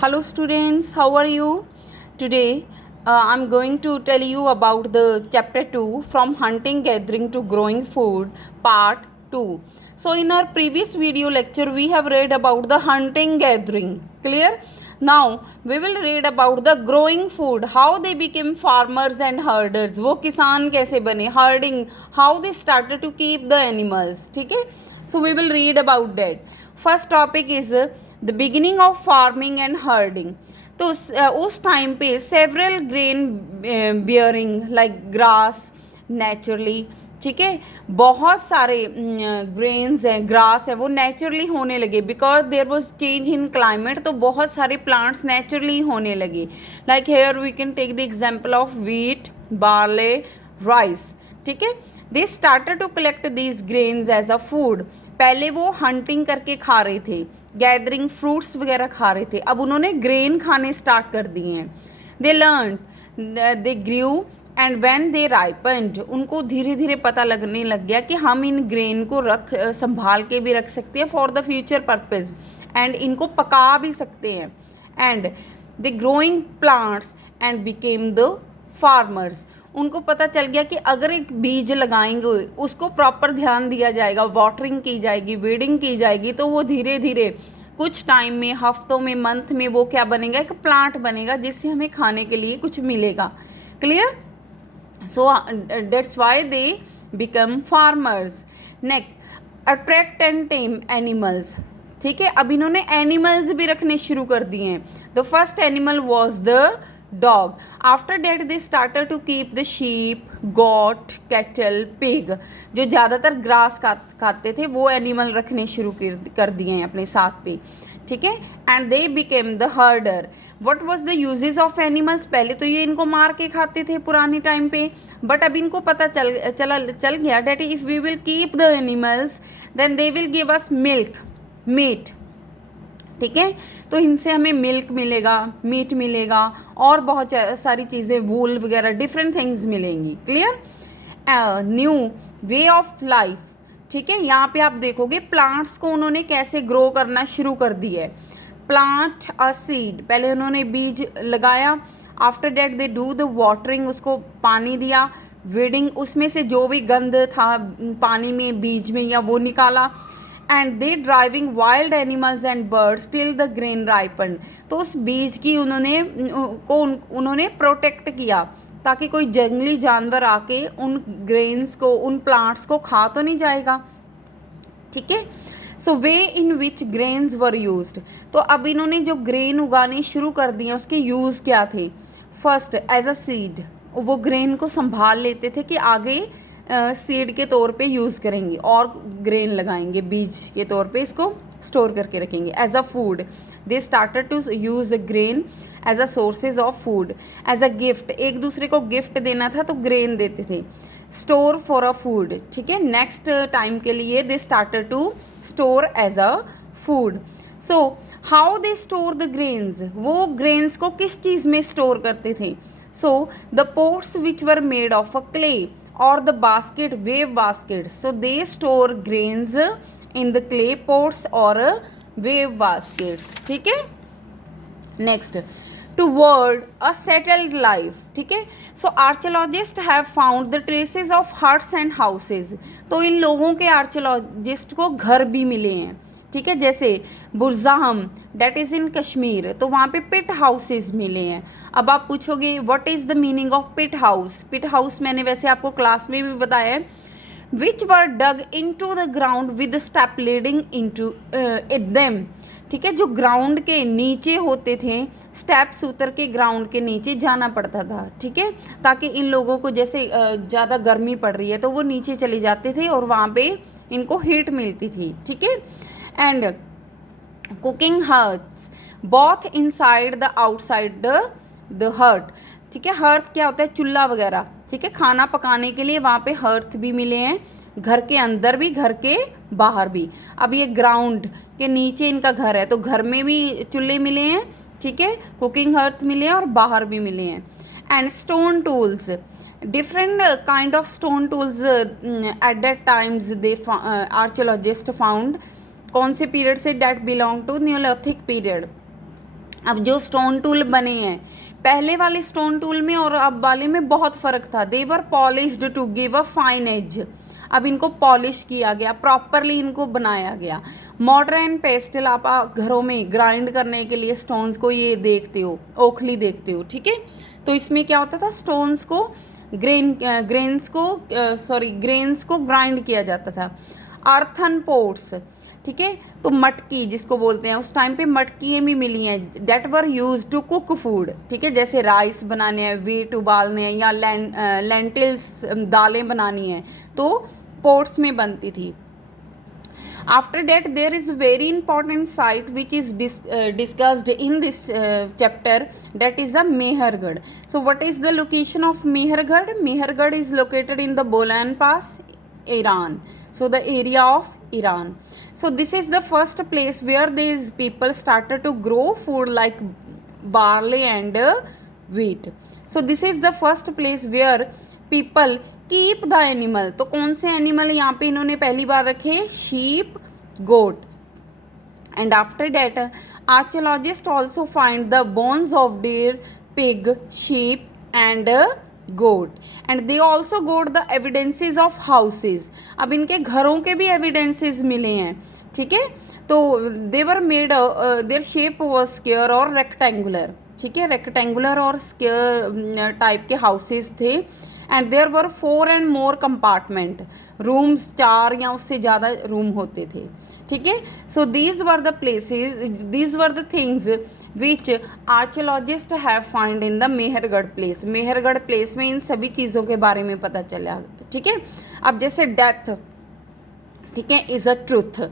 Hello students, how are you? Today I'm going to tell you about the chapter 2 from hunting gathering to growing food part 2. So in our previous video lecture we have read about the hunting gathering. Clear? Now we will read about the growing food, how they became farmers and herders. वो किसान कैसे बने, herding, how they started to keep the animals. ठीक है? So we will read about that. First topic is the beginning of farming and herding. तो उस time पे several grain bearing like grass naturally, ठीक है, बहुत सारे ग्रेन्स हैं, ग्रास है, वो नेचुरली होने लगे because there was change in climate. तो बहुत सारे प्लांट्स नेचुरली होने लगे. Like here we can take the example of wheat, barley, rice. ठीक है, they started to collect these grains as a food. पहले वो हंटिंग करके खा रहे थे, गैदरिंग फ्रूट्स वगैरह खा रहे थे, अब उन्होंने ग्रेन खाने स्टार्ट कर दिए हैं. They learn, they grew and when they ripened, उनको धीरे धीरे पता लगने लग गया कि हम इन ग्रेन को संभाल के भी रख सकते हैं for the future purpose and इनको पका भी सकते हैं. And they growing plants and became the farmers. उनको पता चल गया कि अगर एक बीज लगाएंगे उसको प्रॉपर ध्यान दिया जाएगा, वाटरिंग की जाएगी, वीडिंग की जाएगी, तो वो धीरे धीरे कुछ टाइम में, हफ्तों में, मंथ में वो क्या बनेगा, एक प्लांट बनेगा जिससे हमें खाने के लिए कुछ मिलेगा. Clear? So that's why they become farmers. Next, attract and time animals. ठीक है, अब इन्होंने एनिमल्स भी रखने शुरू कर दिए हैं. The first animal was the dog. After that they started to keep the sheep, goat, cattle, pig. जो ज़्यादातर ग्रास खाते थे वो एनिमल रखने शुरू कर दिए हैं अपने साथ पे. ठीक है, and they became the herder. What was the usages of animals. पहले तो ये इनको मार के खाते थे पुराने टाइम पे, बट अब इनको पता चल गया that if we will keep the animals then they will give us milk, meat. ठीक है, तो इनसे हमें मिल्क मिलेगा, मीट मिलेगा और बहुत सारी चीज़ें, वूल वगैरह, डिफरेंट थिंग्स मिलेंगी. Clear? New way of life. ठीक है, यहाँ पे आप देखोगे प्लांट्स को उन्होंने कैसे ग्रो करना शुरू कर दिया है. प्लांट अ सीड, पहले उन्होंने बीज लगाया. After that they do the watering, उसको पानी दिया, वीडिंग, उसमें से जो भी गंद था पानी में, बीज में, या वो निकाला. And they driving wild animals and birds till the grain ripen. तो उस बीज की उन्होंने प्रोटेक्ट किया ताकि कोई जंगली जानवर आके उन ग्रेन्स को, उन प्लांट्स को खा तो नहीं जाएगा. ठीक है, सो वे इन विच ग्रेन्स वर यूज्ड. तो अब इन्होंने जो ग्रेन उगाने शुरू कर दिए उसके यूज़ क्या थे. फर्स्ट, एज अ सीड, वो ग्रेन को संभाल लेते थे कि आगे सीड के तौर पे यूज़ करेंगे और ग्रेन लगाएंगे, बीज के तौर पे इसको स्टोर करके रखेंगे. As a food, they started to use grain as a sources of food. As a gift, एक दूसरे को गिफ्ट देना था तो ग्रेन देते थे. Store for a food. ठीक है, नेक्स्ट टाइम के लिए they started to store as a food. So how they store the grains, वो ग्रेन्स को किस चीज़ में स्टोर करते थे. So the pots which were made of a clay or the basket, wave baskets. So they store grains in the clay pots or wave baskets. ठीक है, next, toward a settled life. ठीक है, so archaeologists have found the traces of huts and houses. तो इन लोगों के archaeologist को घर भी मिले हैं. ठीक है, जैसे बुरज़ाहम, डेट इज़ इन कश्मीर, तो वहाँ पे पिट हाउसेज मिले हैं. अब आप पूछोगे what is the meaning of pit house. Pit house मैंने वैसे आपको क्लास में भी बताया है. Which were dug into the ground with step leading into it them. ठीक है, जो ग्राउंड के नीचे होते थे, स्टेप्स उतर के ग्राउंड के नीचे जाना पड़ता था. ठीक है, ताकि इन लोगों को जैसे ज़्यादा गर्मी पड़ रही है तो वो नीचे चले जाते थे और वहाँ पे इनको हीट मिलती थी. ठीक है, and cooking hearths, both inside the outside the hearth. ठीक है, हर्थ क्या होता है, चूल्हा वगैरह. ठीक है, खाना पकाने के लिए वहाँ पे हर्थ भी मिले हैं, घर के अंदर भी, घर के बाहर भी. अब ये ग्राउंड के नीचे इनका घर है तो घर में भी चूल्हे मिले हैं. ठीक है, कुकिंग हर्थ मिले हैं और बाहर भी मिले हैं. And stone tools, different kind of stone tools at that times they archaeologists found. कौन से पीरियड से, that belong to Neolithic period. अब जो स्टोन टूल बने हैं, पहले वाले स्टोन टूल में और अब वाले में बहुत फ़र्क था. They were polished to give a fine edge. अब इनको पॉलिश किया गया, प्रॉपरली इनको बनाया गया. मॉर्टर एंड पेस्टल आप घरों में ग्राइंड करने के लिए स्टोन्स को ये देखते हो, ओखली देखते हो, ठीक है. तो इसमें क्या होता था, स्टोन्स को ग्रेन्स को ग्राइंड किया जाता था. अर्थन पोट्स, ठीक है. तो मटकी जिसको बोलते हैं, उस टाइम पे मटकियाँ भी मिली हैं. That were use to cook food, ठीक है. जैसे राइस बनाने हैं, वीट उबालने हैं, या लेंटिल्स दालें बनानी हैं, तो पोट्स में बनती थी. After that, there is a very important site which is discussed in this chapter, that is a Mehergarh. So what is the location of Mehergarh? Mehergarh is located in the Bolan Pass, Iran. So the area of Iran. So this is the first place where these people started to grow food like barley and wheat. So this is the first place where people keep the animal. तो कौन से animal यहाँ पे इन्होंने पहली बार रखे, sheep, goat. And after that archaeologist also find the bones of deer, pig, sheep and goat. And they also got the evidences of houses. अब इनके घरों के भी एविडेंसेस मिले हैं, ठीक है. तो they were made, their shape was square और रेक्टेंगुलर, ठीक है. रेक्टेंगुलर और स्क्वायर टाइप के हाउसेज थे. And there were 4 and more compartment, rooms 4 या उससे ज़्यादा रूम होते थे, ठीक है. So these were the places, these were the things which archaeologist have find in the Mehrgarh place. Mehrgarh place में इन सभी चीज़ों के बारे में पता चला, ठीक है. अब जैसे डेथ, ठीक है, इज़ अ ट्रुथ.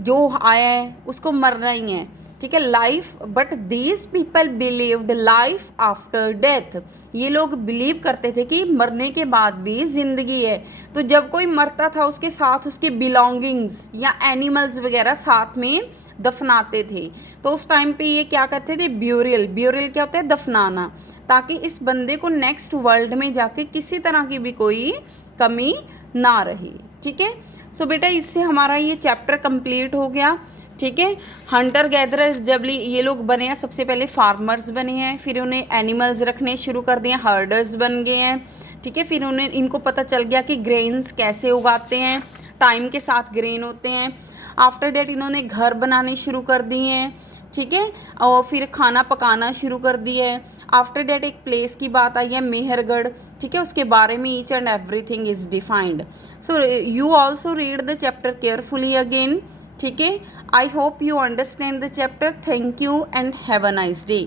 जो आया है उसको मरना ही है, ठीक है. Life, but these people believed life after death. ये लोग बिलीव करते थे कि मरने के बाद भी जिंदगी है. तो जब कोई मरता था उसके साथ उसके बिलोंगिंग्स या एनिमल्स वगैरह साथ में दफनाते थे. तो उस टाइम पे ये क्या कहते थे, ब्यूरियल. ब्यूरियल क्या होता है, दफनाना, ताकि इस बंदे को नेक्स्ट वर्ल्ड में जाके किसी तरह की भी कोई कमी ना रहे, ठीक है. सो बेटा इससे हमारा ये चैप्टर कंप्लीट हो गया, ठीक है. हंटर गैदरर जब ये लोग बने हैं, सबसे पहले फार्मर्स बने हैं, फिर उन्हें एनिमल्स रखने शुरू कर दिए, हर्डर्स बन गए हैं, ठीक है. फिर उन्हें इनको पता चल गया कि ग्रेन्स कैसे उगाते हैं, टाइम के साथ ग्रेन होते हैं. आफ्टर डेट इन्होंने घर बनाने शुरू कर दिए हैं, ठीक है. और फिर खाना पकाना शुरू कर दिया है. आफ्टर डेट एक प्लेस की बात आई है, मेहरगढ़, ठीक है. उसके बारे में each and everything is defined. So you also read the chapter carefully again, ठीक है. I hope you understand the chapter. Thank you and have a nice day.